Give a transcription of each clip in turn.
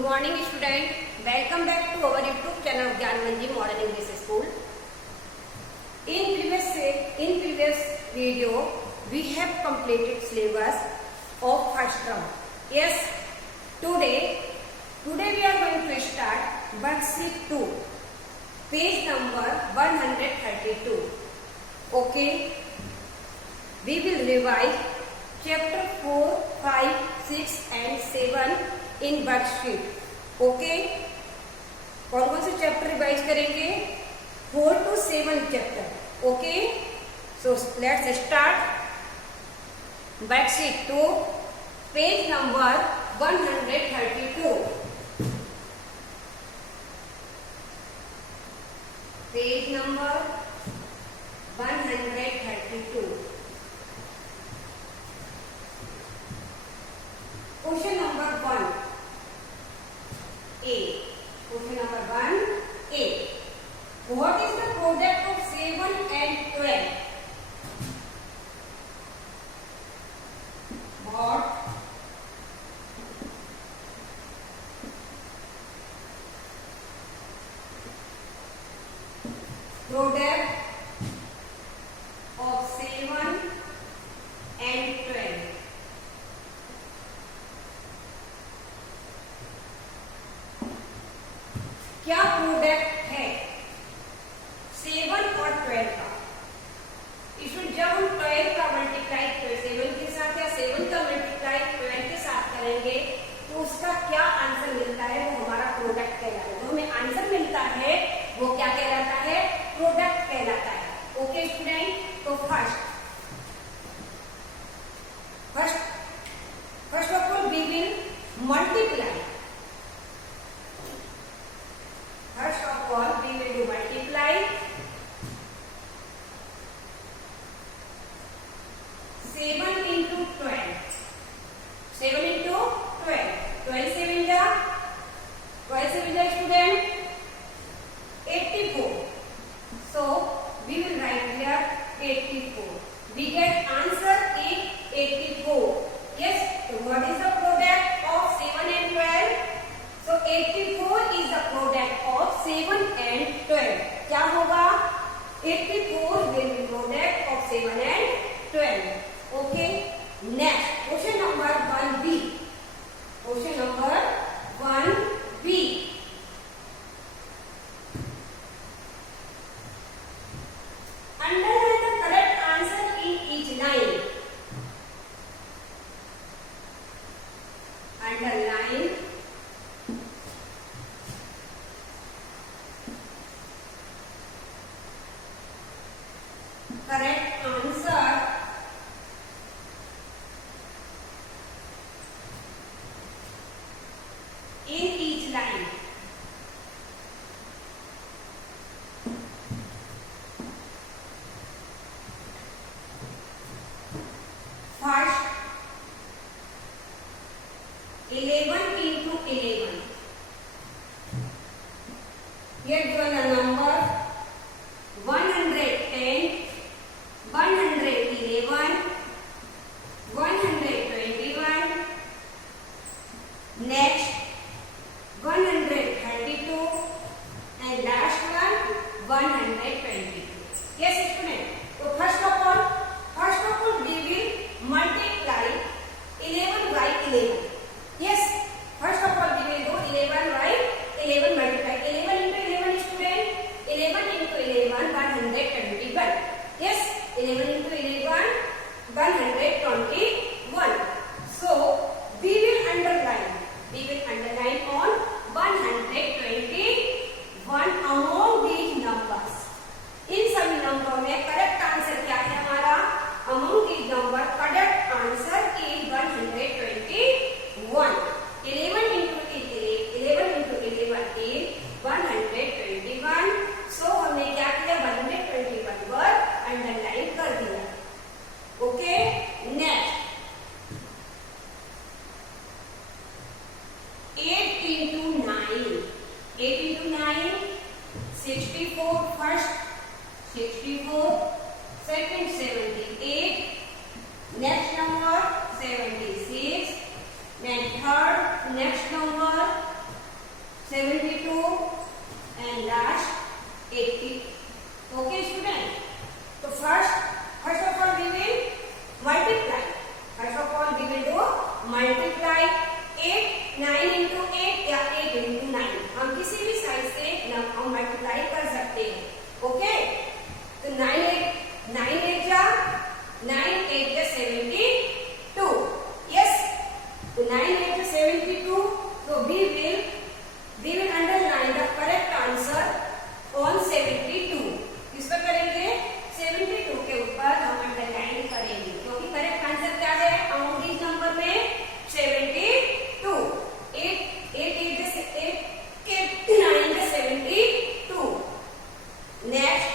Good morning student. Welcome back to our YouTube channel Gyanmanji Modern English School. In previous video we have completed syllabus of first term. Yes, today we are going to start worksheet 2, page number 132. Okay, we will revise chapter 4, 5, 6 and 7 in worksheet. Okay, कौन कौन से chapter revise करेंगे? 4 to 7 chapter. Okay, so let's start worksheet 2, page number 132. Page number 132. Question number 1 A. Question number 1A. What is the product of 7 and 12? What product of 7 and 12? क्या product है 7 और 12 का? इसमें जब हम 12 का मल्टीप्लाई 7 के साथ या 7 का मल्टीप्लाई 12 के साथ करेंगे तो उसका क्या आंसर मिलता है वो हमारा प्रोडक्ट कहलाता है. जो हमें आंसर मिलता है वो क्या कहलाता है? प्रोडक्ट कहलाता है. ओके स्टूडेंट, तो first of all we will multiply. First of all, we will do multiply 7 into 12. 7 into 12. 12 7 ja student 84. So we will write here 84. We get answer is 84. Yes. So what is the product of 7 and 12? So 84 is the product of 7 and 12. क्या होगा? 84 will be product of 7 and 12. Okay. Next, question number 1B. Question number 1B. Underline the correct answer in each line. Underline correct answer in each line. First, 11 into 11. Here given a number 110, 111, 121, next 132 and last one 122. Yes student, so first of all we will multiply 11 by 11. Yes, first of all we will do 11 by 11 multiply 11 into 11 student, 11 into 11 121. Yes, 11 into 11 121. So we will underline on 121 among these numbers. इन सभी नंबरों में correct answer क्या है हमारा? among these number correct answer is 121. 11 into 11 is 121. So हमने क्या किया? 121 पर अंडरलाइन कर दिया. Okay, next 8 into 9. 8 into 9 64. First 64, second 78, next number 76, then third next number 72 and last 80. Okay student, so first of all we will multiply. First of all we will do multiply 8 9 into 8 या 8 into 9, हम किसी भी side से हम multiply कर सकते हैं. Okay, तो 9 8 जा 72. यस, तो 9 8 जा 72. तो we will underline the correct answer on 72. किस पर करेंगे? 72 के ऊपर हम अंडरलाइन करेंगे, क्योंकि करेक्ट आंसर क्या है अमाउंट इस नंबर में 72. 8 9 72. Next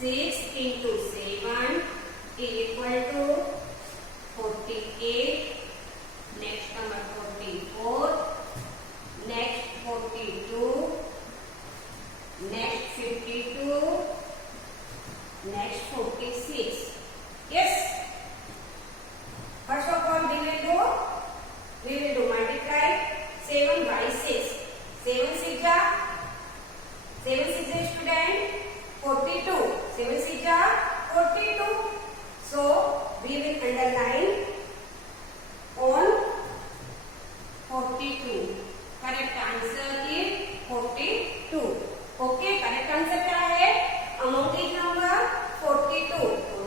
6 into 7 equal to 48. Next number 44. Next 42. Next 52. Next 46. Yes. First of all we will do multiply 7 by 6. 7 6 ja student 42. 7 6 ja 42. So we will underline on 42. Correct answer is 42. Okay, correct answer क्या है? Amount is number 42,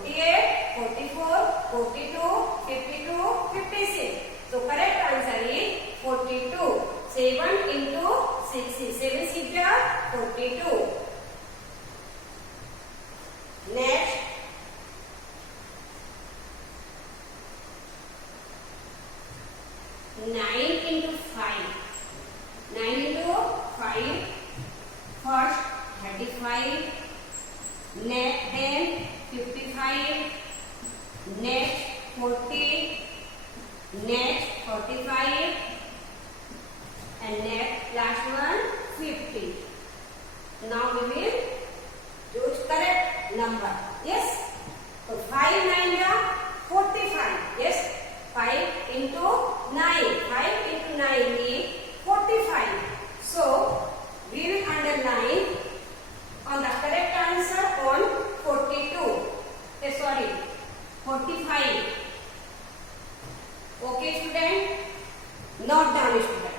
48, 44, 42, 52, 56. So correct answer is 42. 7 into 6 is 7 6 ja 42. Next 9 into 5. 9 into 5. First 35. Next then 55. Next 40. Next 45. And next last one 50. Now we will choose correct number. Yes. So 5 9 ja 45. Yes. 5 into 9. 5 into 9 is 45. So we will underline on the correct answer on 42. Sorry, 45. Okay student? Not done student.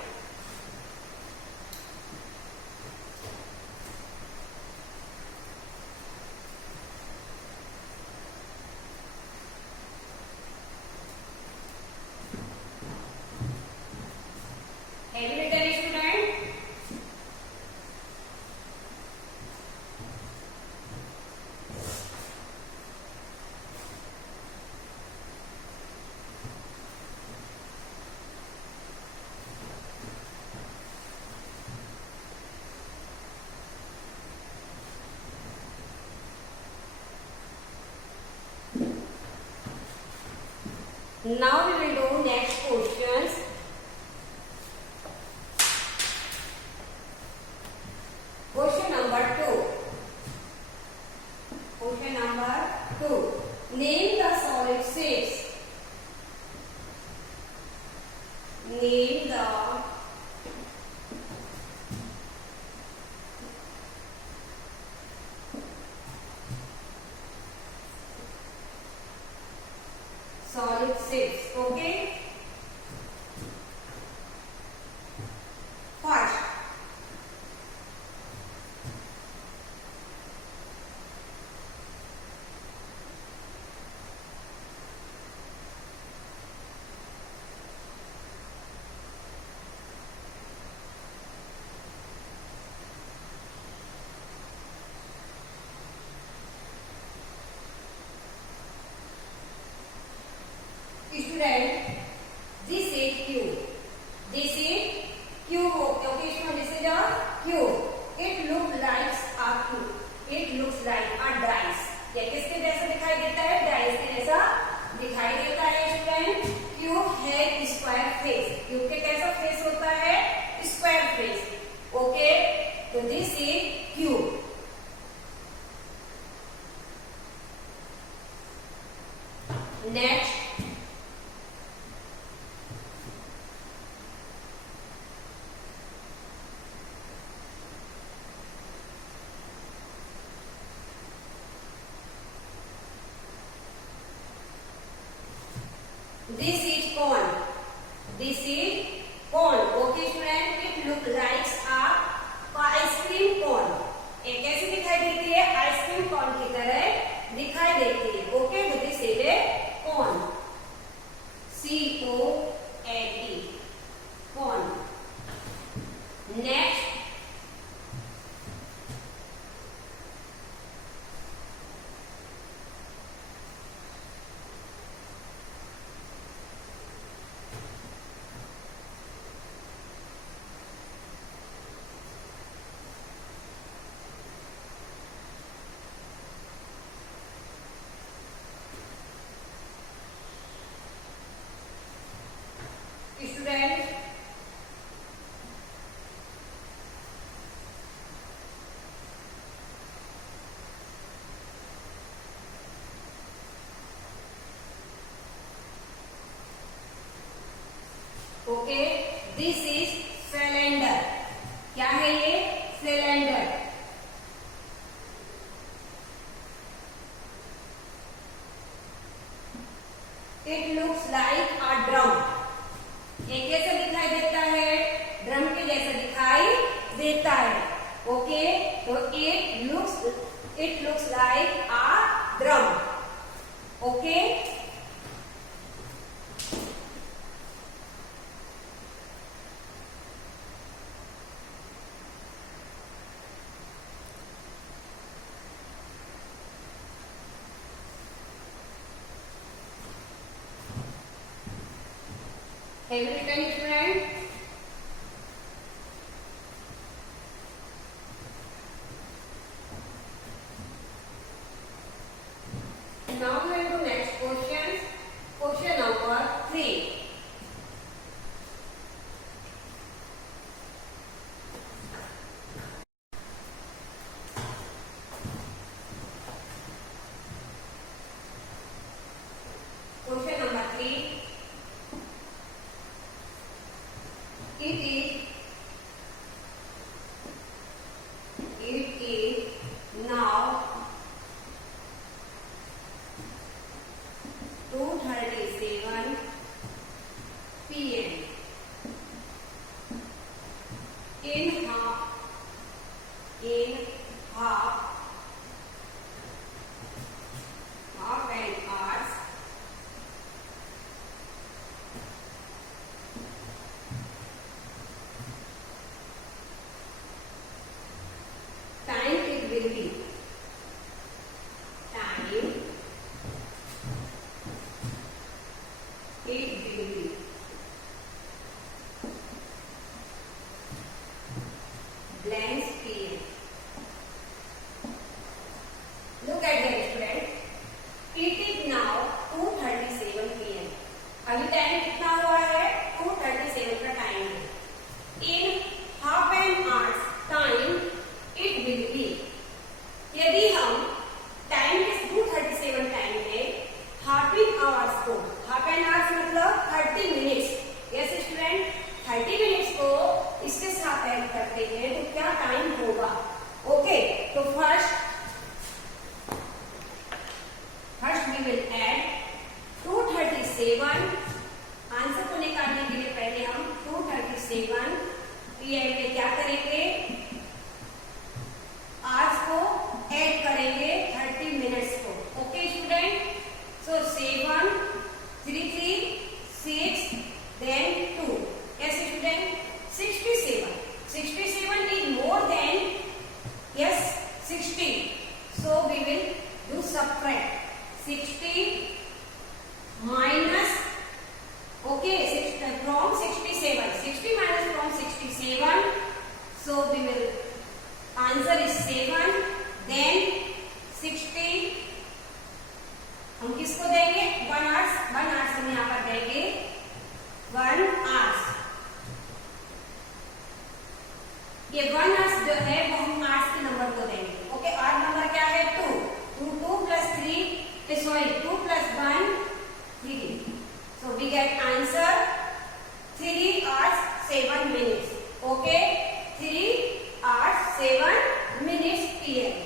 Have you written student? Now we will do next questions. Question number 2. Question number 2. Name the solid shapes. Name the solid shapes. Okay. First, student, this is cube. This is cube. Okay, student, this is a cube. It looks like a cube. It looks like a dice. ये किसके जैसा दिखाई देता है? Dice के जैसा दिखाई देता है स्टूडेंट. क्यूब है स्क्वायर फेस. क्यूब के कैसा फेस होता है? Square face. ओके, तो दिस इज क्यूब. नेक्स्ट एक कैसे दिखाई देती है, आइसक्रीम कॉन की तरह दिखाई देती है। ओके, तो this is a cone, CONE, cone. Next, student, okay, this is cylinder. क्या है ये, cylinder. It looks like a drum. ये कैसे दिखाई देता है, ड्रम के जैसा दिखाई देता है। ओके, तो it looks like a drum. Okay, have you written it, friend? Now we will do next question. Question number 3. Question number 3. It is now 2:37 p.m. In half an hour, time it will be. Time it will be. Blank PM. Look at that, student. It is now 2:37 p.m. अभी time कितना हुआ है, 2:37 का time है। In half an hours time it will be. यदि हम time के 2:37 time में हाफ एन आवर्स को, हाफ एन आवर्स मतलब 30 मिनट्स, यस स्टूडेंट, 30 मिनट्स को इसके साथ ऐड करते हैं तो क्या टाइम होगा। ओके, तो first we will add 2:37। Answer को निकालने के लिए पहले हम 2:37 पीएम में क्या करेंगे, आवर्स को ऐड करेंगे 30 मिनट्स को। Okay student, so 7 3 3 6 then 2। yes student, 67 is more than, yes, 60, so we will do subtract 60 minus, okay, from 67, 60 minus from 67, so we will, answer is 7, then 60 हम किसको देंगे, 1 hours हम यहाँ पर देंगे 1 hours। ये 1 hours जो है वो हम आवर्स के नंबर को देंगे। ओके, आवर्स नंबर क्या है, 2 plus 3, sorry, 2 plus 1 3, so we get answer 3 hours 7 minutes। Okay, 3 hours 7 minutes PM।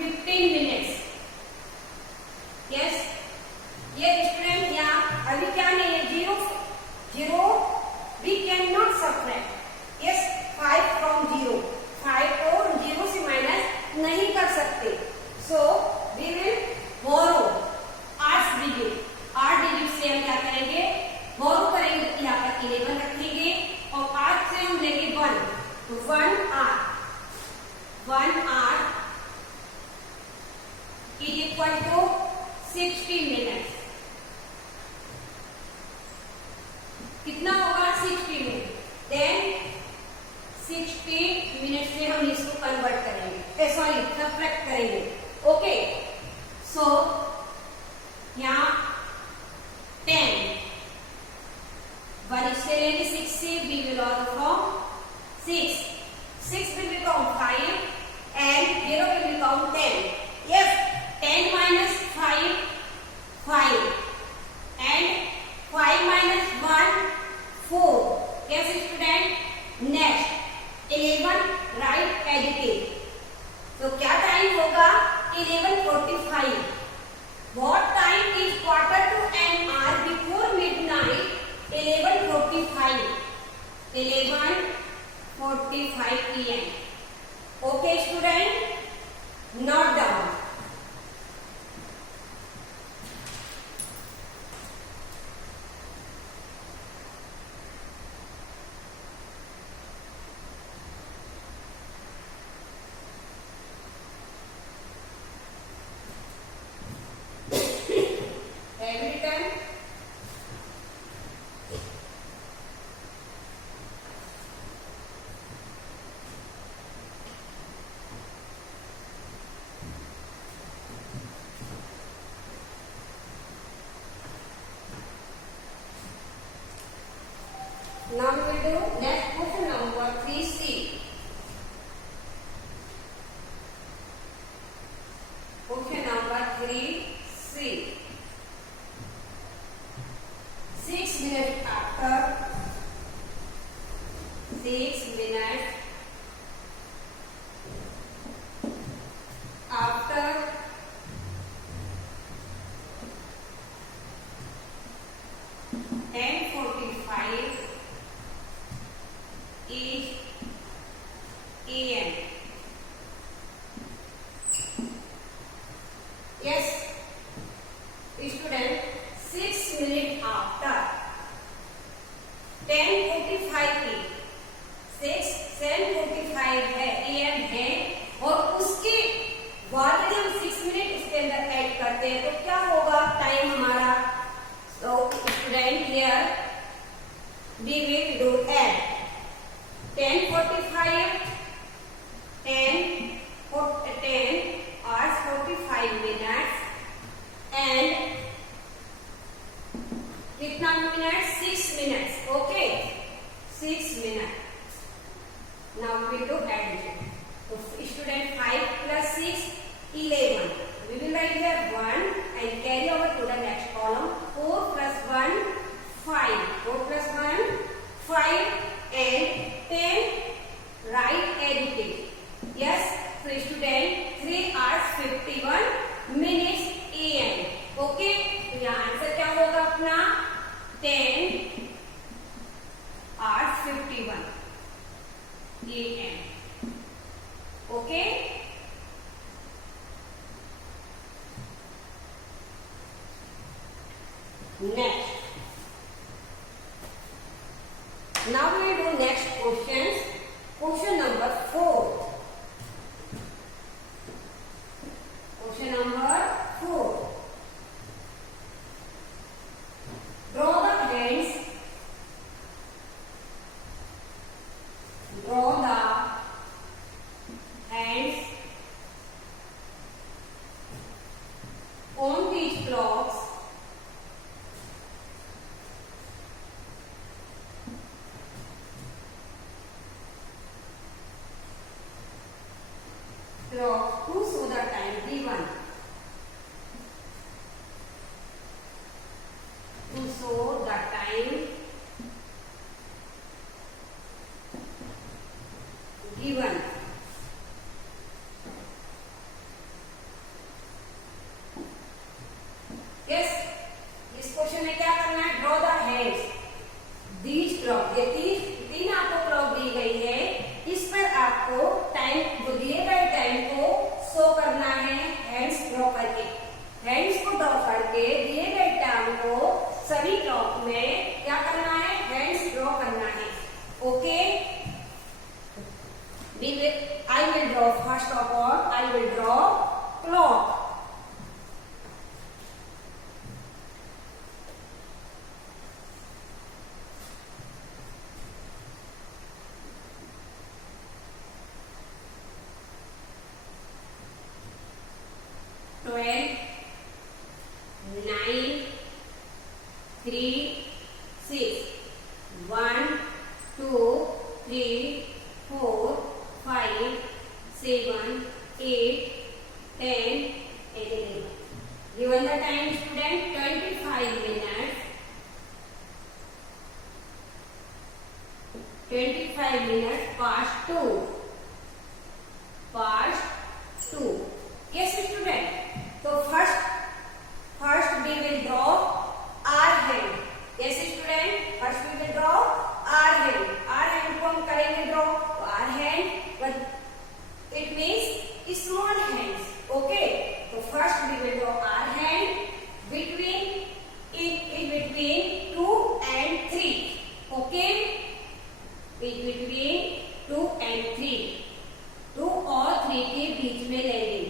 15 minutes. Yes. ये स्टूडेंट यहाँ अभी क्या नहीं है, zero zero we can not subtract. Yes, 5 from zero, 5 को जीरो से माइनस नहीं कर सकते. So we will borrow 8 digit. 8 digit से हम क्या करेंगे, बोरो करेंगे. तो यहाँ पर 11 रखेंगे और 8 से हम लेंगे 1. तो 1 hour is equal to 60 minutes. कितना होगा, 60 मिनट. देन 60 मिनट से हम इसको कन्वर्ट करेंगे, सॉरी सब्ट्रैक्ट करेंगे. ओके, सो यहाँ 10 1 इससे लेंगे 6 से, we will also from 6 will become 5 and 0 will become 10. Yes, 10 minus 5 and 5 minus 1 4. Yes student, next 11 write as it is. तो क्या टाइम होगा, 11:45. What time is quarter to an hour before midnight? 11:45. 11:45 PM. Okay student, note down. Have you written? Now we will do next question number 3C. Question number 3C. 6 minutes after 6 minutes after 10:45 is AM. Yes, student, 6 minutes after 10:45 की 10:45 है, AM है, और उसके बाद यदि हम 6 minute इसके अंदर ऐड करते हैं तो क्या होगा टाइम हमारा. So student, here we will do add 10:45 10 hours 45 minutes and कितना minute, 6 minutes. Okay, 6 minutes. Now we do addition. So student, 5 plus 6 11. We will write here 1 and carry over to the next column. 4 plus 1 5. 4 plus 1 5 and 10 write additive. Yes, so student, 3 hours 51 minutes AM. Okay, तो यहाँ answer क्या होगा अपना, 10 hours 51 AM. Okay. Next. Now we will do next questions. Question number 4. Question number 4. Draw the hands. Draw the hands on these blocks. Block to show the time given. To show the time given. 12, 9, 3, 6, 1, 2, 3, 4, 5, 7, 8, 10, and 11. Given the time, student, 25 minutes. 25 minutes past 2. Past 2. Yes, student. So first we will draw our hand. Yes, student. First we will draw our hand. Our hand को हम करेंगे draw. Our hand, but it means small hands. Okay. So first we will draw our hand between 2 and 3. Okay. Between 2 and 3. 2 और 3 के बीच में लेंगे.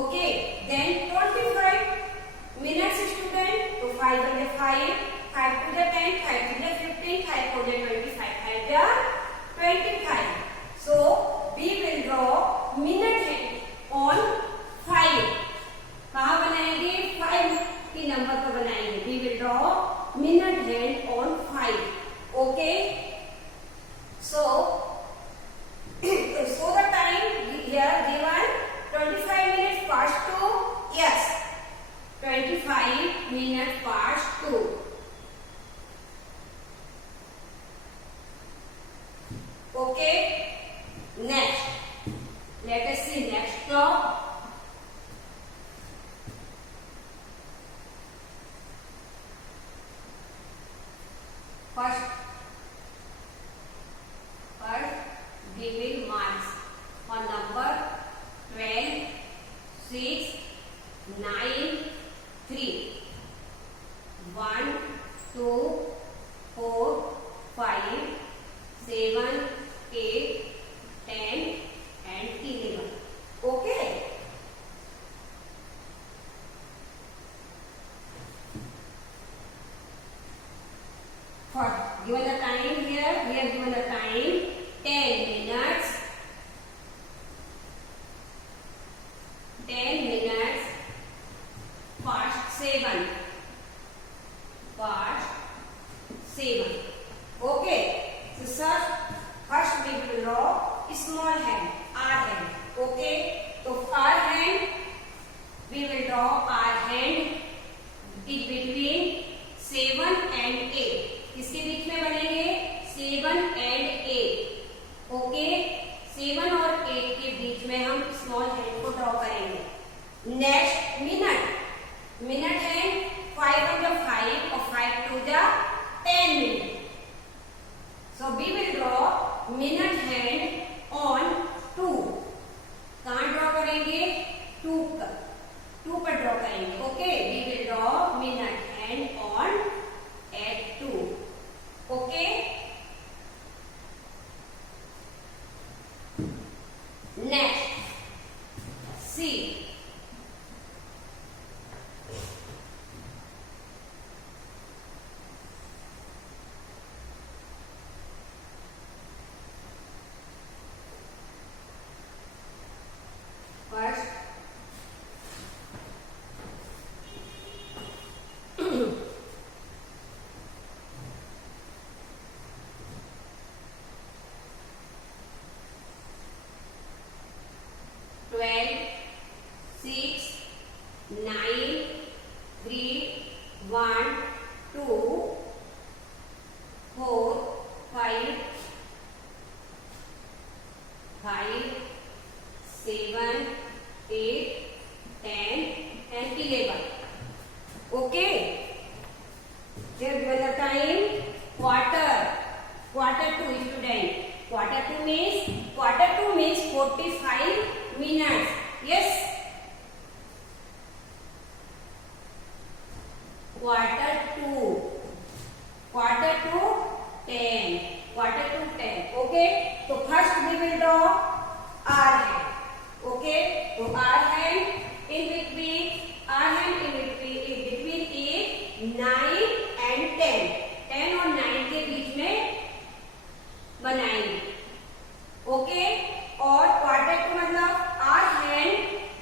Okay. Then 25 minutes, student. So 5 and 5, 5 to the 10, 5 to the 15, 5 to the 25, 5 to 25. So we will draw minute hand on 5. कहाँ बनाएंगे? 5 की number पर बनाएंगे. We will draw minute hand on 5. Okay. So the time here given 25 minutes past 2. Yes, 25 minutes past 2. Okay. Next, let us see next clock. First giving marks on number 12, 6, 9, 3, 1, 2, 4, 5, 7, 8, 10, and 11. Okay. For given the time here, we have given the time 10 minutes. 10 minutes past 7. Past 7. Okay. So sir, first we will draw small hand, our hand. Okay. So our hand, we will draw our hand is between 7 and 8. किसके बीच में बनेंगे? 7 and 8. Okay. 7 और 8 के बीच में हम small hand को draw करेंगे. Next minute hand 5 on the 5 और 5 to the 10 minute. So we will draw minute hand on 2. कहाँ ड्रॉ करेंगे? 2 पर ड्रॉ करेंगे. Okay. We will draw minute hand on at 2. Okay. Next, see. First, 12, 6, 9, 3, 1, 2, 4, 5, 7, 8, 10, and 11. Okay. Here given the time quarter 2, student. Quarter 2 means 45 minutes. Yes. Quarter 2 10. Quarter to 10. Okay. So first we will draw our hand. Okay. So our hand in between 8, 9 and 10. 10 और 9 के बीच में बनाएंगे. Okay. और quarter to मतलब our hand,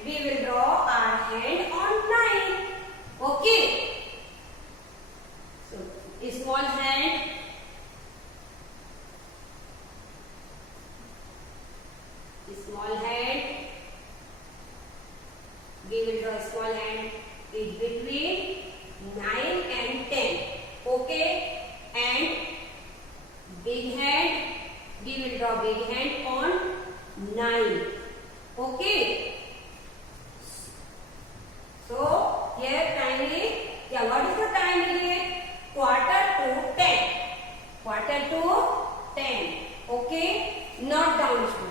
we will draw our We will draw small hand is between 9 and 10. Okay, and big hand, we will draw big hand on 9. Okay. So here time is, yeah, what is the time here? Quarter to 10. Quarter to 10. Okay. Not down, student.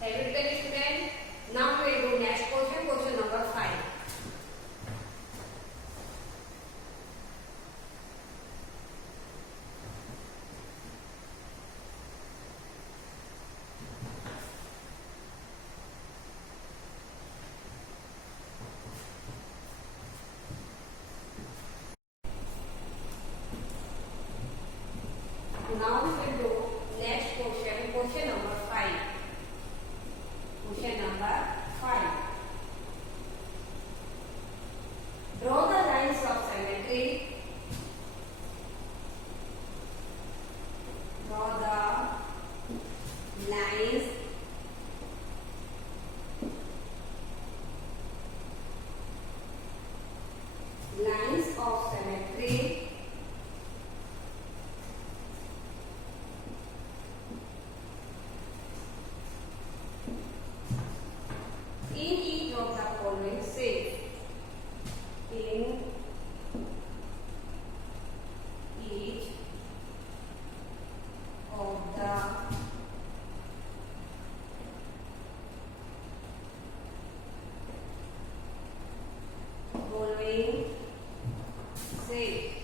Have you written, student? Now we will do next question, question number 5. Now we will do next question, question number 5. Question number 5. Draw the lines of symmetry. Draw the lines of symmetry in each of the following shapes. In each of the following shapes.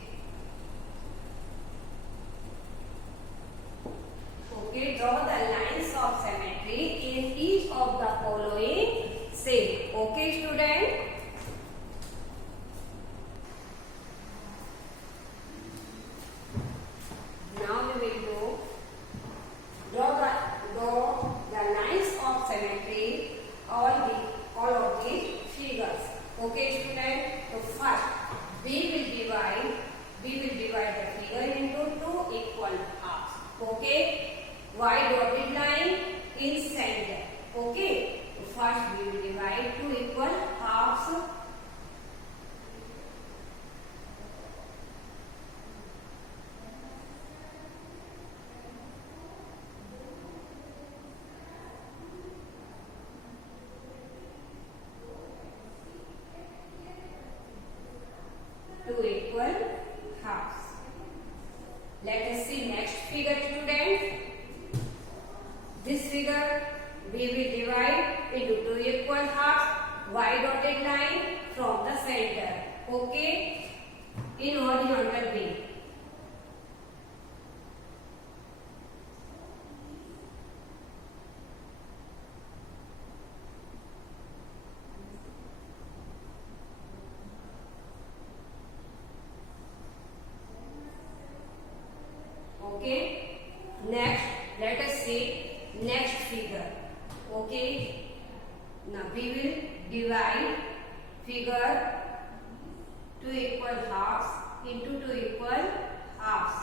Okay, draw the lines of symmetry in each of the following shape. Okay, student. Now we will draw the lines of symmetry all of these figures. Okay, student. So first we will divide the figure into two equal halves. Okay. Y dotted line in center. Okay. So first we will divide two equal halves. Two equal halves. Let us see next figure, students. This figure we will divide into two equal halves, y dotted line from the center. Okay, in horizontal way. Okay, next let us see next figure. Okay, now we will divide figure two equal halves into two equal halves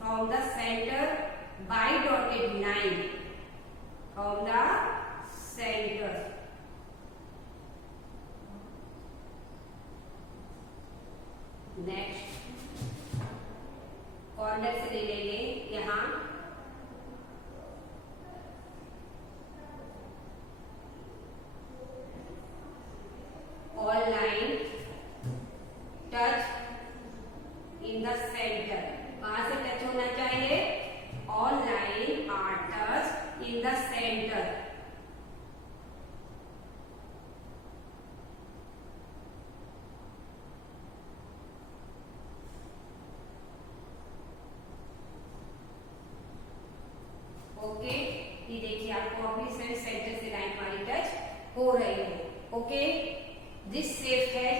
from the center by dotted line from the center. Next corner से ले लेंगे यहाँ all line touch in the center. कहाँ से touch होना चाहिए? All line are touched in the center. Okay, ये देखिए आपको अपनी सेंटर से लाइन वाली टच हो रही है. Okay, this shape has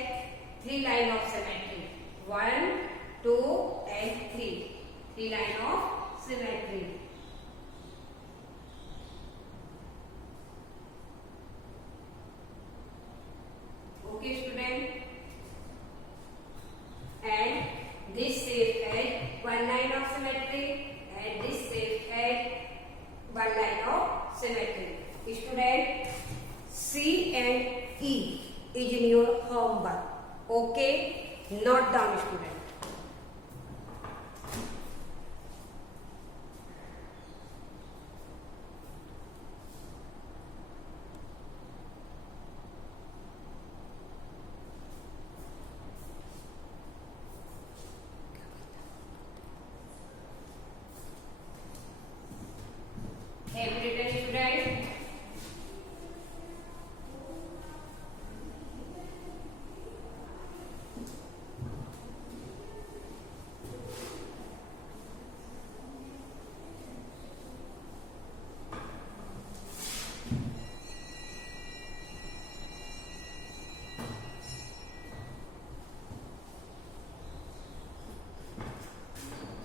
three line of symmetry, 1 2 and 3 line of symmetry. line of symmetry. Student, C and E is in your homework. Okay, note down, student. Have you written, student?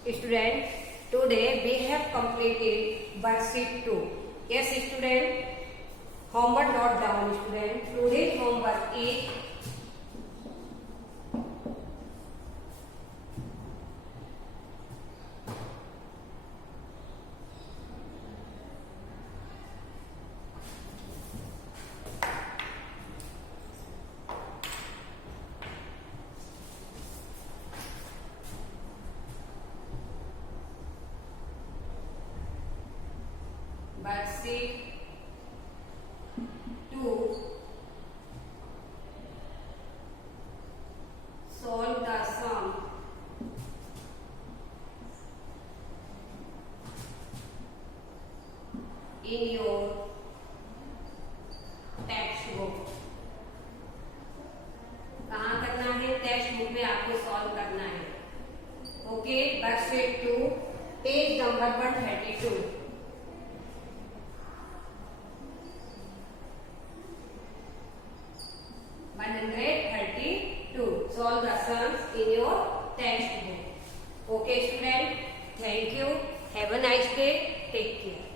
Student, today we have completed worksheet 2. Yes, student. Homework note down, student. Today's homework is worksheet 2. Solve the sum in your textbook. कहाँ करना है? Text book में आपको solve करना है. Okay, worksheet 2 page number 132. Solve the sums in your textbook. Okay, student. Thank you. Have a nice day. Take care.